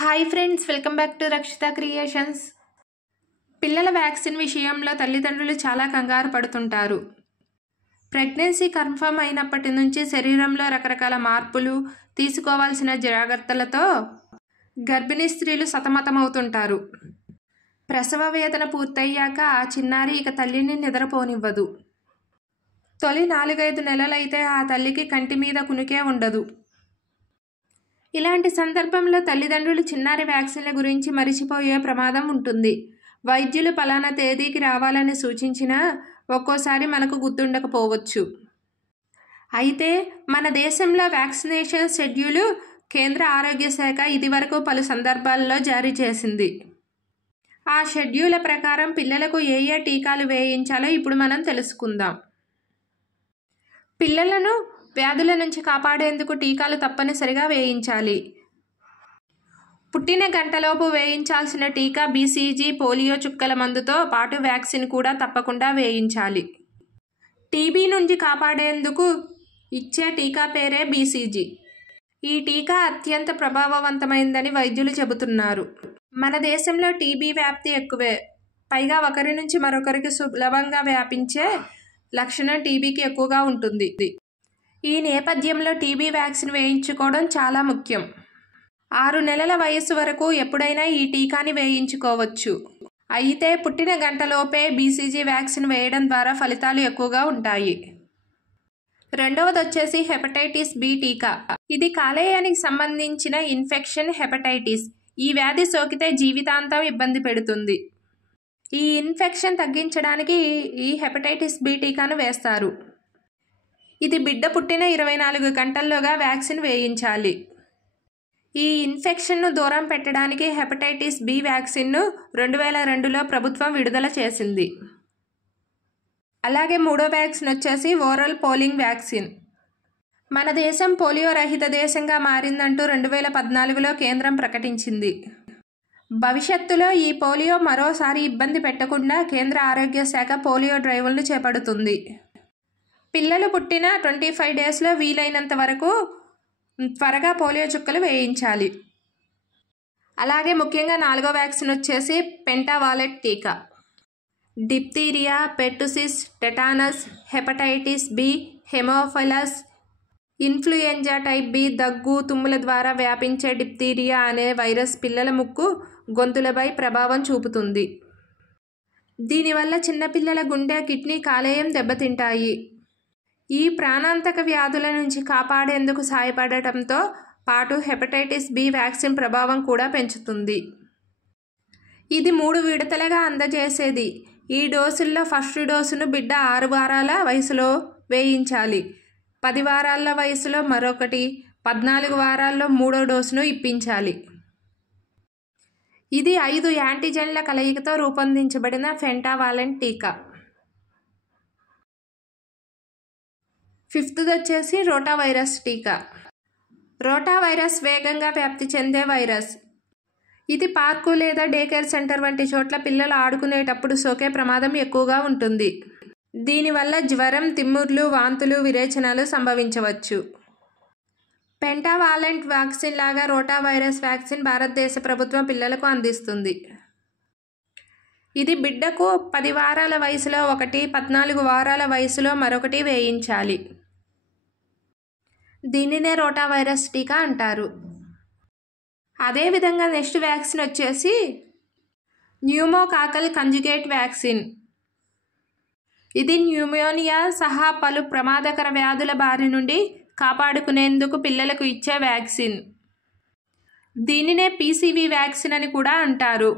Hi friends, welcome back to Rakshita creations. పిల్లల vaccine విషయంలో తల్లిదండ్రులు చాలా కంగారు పడుతుంటారు. ప్రెగ్నెన్సీ కన్ఫర్మ్ అయినప్పటి నుంచి శరీరంలో రకరకాల మార్పులు, తీసుకోవాల్సిన జాగ్రత్తలతో గర్భిణీ స్త్రీలు సతమతమవుతుంటారు. ప్రసవ వేదన పూర్తయ్యాక ఆ చిన్నారి ఇక తల్లిని నిద్రపోనివ్వదు. తొలి 4-5 నెలలైతే ఆ తల్లికి కంటి మీద కునుకే ఉండదు. ఇలాంటి సందర్భంలో తల్లిదండ్రులు చిన్నారి వ్యాక్సిన్ల గురించి మరిచిపోయే ప్రమాదం ఉంటుంది. వైద్యులు పలానా తేదీకి రావాలని సూచించినా ఒక్కోసారి మనకు గుర్తుండకపోవచ్చు. అయితే మన దేశంలో వ్యాక్సినేషన్ షెడ్యూలు కేంద్ర ఆరోగ్య శాఖ ఇదివరకు పలు సందర్భాల్లో జారీ చేసింది. ఆ షెడ్యూల ప్రకారం పిల్లలకు ఏ టీకాలు వేయించాలో ఇప్పుడు మనం తెలుసుకుందాం. పిల్లలను వ్యాధుల నుంచి కాపాడేందుకు టీకాలు తప్పనిసరిగా వేయించాలి. పుట్టిన గంటలోపు వేయించాల్సిన టీకా BCG పోలియో చుక్కల మందుతో పాటు వ్యాక్సిన్ కూడా తప్పకుండా వేయించాలి. టీబీ నుంచి కాపాడేందుకు ఇచ్చే టీకా పేరే BCG. ఈ టీకా అత్యంత ప్రభావవంతమైందని వైద్యులు చెబుతున్నారు. మన దేశంలో టీబీ వ్యాప్తి ఎక్కువే. పైగా ఒకరి నుంచి మరొకరికి సులభంగా వ్యాపించే లక్షణం టీబీకి ఎక్కువగా ఉంటుంది. ఈ నేపథ్యంలో టీబీ వ్యాక్సిన్ వేయించుకోవడం చాలా ముఖ్యం. 6 నెలల వయసు వరకు ఎప్పుడైనా ఈ టీకాని వేయించుకోవచ్చు. అయితే పుట్టిన గంటలోపే BCG వ్యాక్సిన్ వేయడం ద్వారా ఫలితాలు ఎక్కువగా ఉంటాయి. రెండవది వచ్చేసి హెపటైటిస్ B టీకా. ఇది కాలేయానికి సంబంధించిన ఇన్ఫెక్షన్ హెపటైటిస్. ఈ వ్యాధి సోకితే జీవితాంతం ఇబ్బంది పెడుతుంది. ఈ ఇన్ఫెక్షన్ తగ్గించడానికి ఈ హెపటైటిస్ B టీకాను వేస్తారు. ఇది బిడ్డ పుట్టిన 24 గంటల్లోగా వ్యాక్సిన్ వేయించాలి. ఈ ఇన్ఫెక్షన్ను దూరం పెట్టడానికి హెపటైటిస్ B వ్యాక్సిన్ను 2002లో ప్రభుత్వం విడుదల చేసింది. అలాగే మూడో వ్యాక్సిన్ వచ్చేసి ఓరల్ పోలింగ్ వ్యాక్సిన్. మన దేశం పోలియో రహిత దేశంగా మారిందంటూ 2014లో కేంద్రం ప్రకటించింది. భవిష్యత్తులో ఈ పోలియో మరోసారి ఇబ్బంది పెట్టకుండా కేంద్ర ఆరోగ్య శాఖ పోలియో డ్రైవ్లను చేపడుతుంది. పిల్లలు పుట్టిన 25 డేస్లో వీలైనంత వరకు త్వరగా పోలియో చుక్కలు వేయించాలి. అలాగే ముఖ్యంగా 4వ వ్యాక్సిన్ వచ్చేసి పెంటావాలెట్ టీకా. Diphtheria, pertussis, tetanus, hepatitis B, haemophilus, influenza type B, దగ్గు, తుమ్ముల ద్వారా వ్యాపించే డిప్తీరియా అనే వైరస్ పిల్లల ముక్కు, గొంతులపై ప్రభావం చూపుతుంది. దీనివల్ల చిన్నపిల్లల గుండె, కిడ్నీ, కాలేయం దెబ్బతింటాయి. ఈ ప్రాణాంతక వ్యాధుల నుంచి కాపాడేందుకు సాయపడటంతో పాటు హెపటైటిస్ B వ్యాక్సిన్ ప్రభావం కూడా పెంచుతుంది. ఇది 3 విడతలుగా అందజేసేది. ఈ డోసుల్లో ఫస్ట్ డోసును బిడ్డ 6 వారాల వయసులో వేయించాలి. 10 వారాల వయసులో మరొకటి, 14 వారాల్లో 3వ డోసును ఇప్పించాలి. ఇది 5 యాంటీజెన్ల కలయికతో రూపొందించబడిన పెంటావాలెంట్ టీకా. 5th వచ్చేసి రోటా వైరస్ టీకా. రోటా వైరస్ వేగంగా వ్యాప్తి చెందే వైరస్. ఇది పార్కు లేదా డే కేర్ సెంటర్ వంటి చోట్ల పిల్లలు ఆడుకునేటప్పుడు సోకే ప్రమాదం ఎక్కువగా ఉంటుంది. దీనివల్ల జ్వరం, తిమ్ముర్లు, వాంతులు, విరేచనాలు సంభవించవచ్చు. పెంటావాలెంట్ వ్యాక్సిన్ లాగా రోటా వైరస్ వ్యాక్సిన్ భారతదేశ ప్రభుత్వం పిల్లలకు అందిస్తుంది. ఇది బిడ్డకు 10 వారాల వయసులో ఒకటి, 14 వారాల వయసులో మరొకటి వేయించాలి. దీనినే రోటా వైరస్ టీకా అంటారు. అదేవిధంగా నెక్స్ట్ వ్యాక్సిన్ వచ్చేసి న్యూమోకాకల్ కంజుగేట్ వ్యాక్సిన్. ఇది న్యూమోనియా సహా పలు ప్రమాదకర వ్యాధుల బారి నుండి కాపాడుకునేందుకు పిల్లలకు ఇచ్చే వ్యాక్సిన్. దీనినే PCV వ్యాక్సిన్ అని కూడా అంటారు.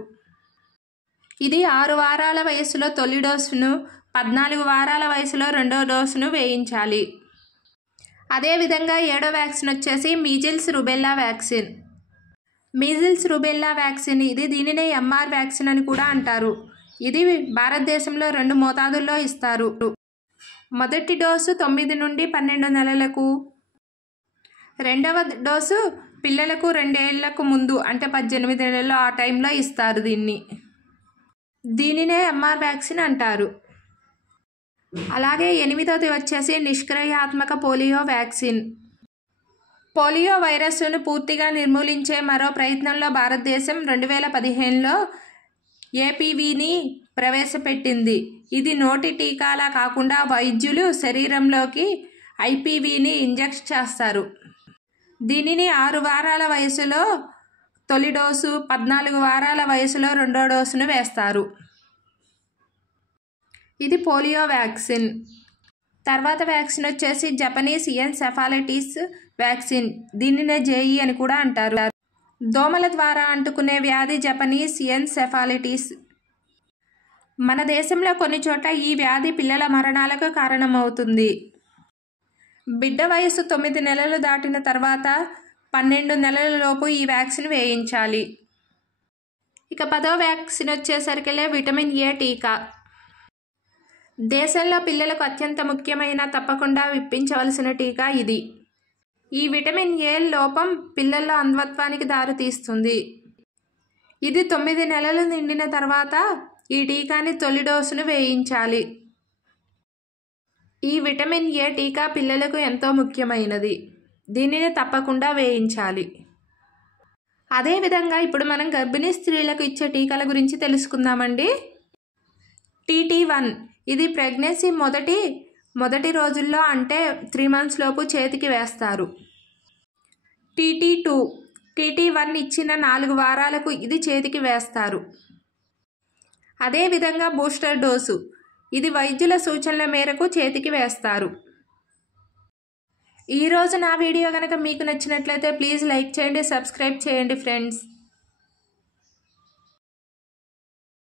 ఇది 6 వారాల వయసులో తొలి డోసును, 14 వారాల వయసులో 2వ డోసును వేయించాలి. అదేవిధంగా 7వ వ్యాక్సిన్ వచ్చేసి measles rubella vaccine. Measles rubella vaccine దీనినే MR వ్యాక్సిన్ అని కూడా అంటారు. ఇది భారతదేశంలో 2 మోతాదుల్లో ఇస్తారు. మొదటి డోసు 9 నుండి 12 నెలలకు, రెండవ డోసు పిల్లలకు 2 ఏళ్లకు ముందు అంటే 18 నెలలు ఆ టైంలో ఇస్తారు. దీనినే MR వ్యాక్సిన్ అంటారు. అలాగే 8వది వచ్చేసి నిష్క్రియాత్మక పోలియో వ్యాక్సిన్. పోలియో వైరస్ను పూర్తిగా నిర్మూలించే మరో ప్రయత్నంలో భారతదేశం 2015లో ఏపీవీని ప్రవేశపెట్టింది. ఇది నోటి టీకాలా కాకుండా వైద్యులు శరీరంలోకి ఐపీవీని ఇంజెక్ట్ చేస్తారు. దీనిని 6 వారాల వయసులో తొలి డోసు, 14 వారాల వయసులో రెండో డోసును వేస్తారు. ఇది పోలియో వ్యాక్సిన్. తర్వాత వ్యాక్సిన్ వచ్చేసి జపనీస్ ఎన్సెఫాలిటిస్ వ్యాక్సిన్. దీనినే జేఈ అని కూడా అంటారు. దోమల ద్వారా అంటుకునే వ్యాధి జపనీస్ ఎన్సెఫాలిటిస్. మన దేశంలో కొన్ని చోట్ల ఈ వ్యాధి పిల్లల మరణాలకు కారణమవుతుంది. బిడ్డ వయసు 9 నెలలు దాటిన తర్వాత 12 నెలల లోపు ఈ వ్యాక్సిన్ వేయించాలి. ఇక 10వ వ్యాక్సిన్ వచ్చేసరికిలే విటమిన్ ఏ టీకా. దేశంలో పిల్లలకు అత్యంత ముఖ్యమైన, తప్పకుండా ఇప్పించవలసిన టీకా ఇది. ఈ విటమిన్ ఏ లోపం పిల్లల్లో అంధత్వానికి దారితీస్తుంది. ఇది 9 నెలలు నిండిన తర్వాత ఈ టీకాని తొలి డోసును వేయించాలి. ఈ విటమిన్ ఏ టీకా పిల్లలకు ఎంతో ముఖ్యమైనది. దీనిని తప్పకుండా వేయించాలి. అదేవిధంగా ఇప్పుడు మనం గర్భిణీ స్త్రీలకు ఇచ్చే టీకాల గురించి తెలుసుకుందామండి. TT1 ఇది ప్రెగ్నెన్సీ మొదటి రోజుల్లో, అంటే 3 months లోపు చేతికి వేస్తారు. TT1 ఇచ్చిన 4 వారాలకు ఇది చేతికి వేస్తారు. అదేవిధంగా బూస్టర్ డోసు ఇది వైద్యుల సూచనల మేరకు చేతికి వేస్తారు. ఈరోజు నా వీడియో కనుక మీకు నచ్చినట్లయితే ప్లీజ్ లైక్ చేయండి, సబ్స్క్రైబ్ చేయండి ఫ్రెండ్స్.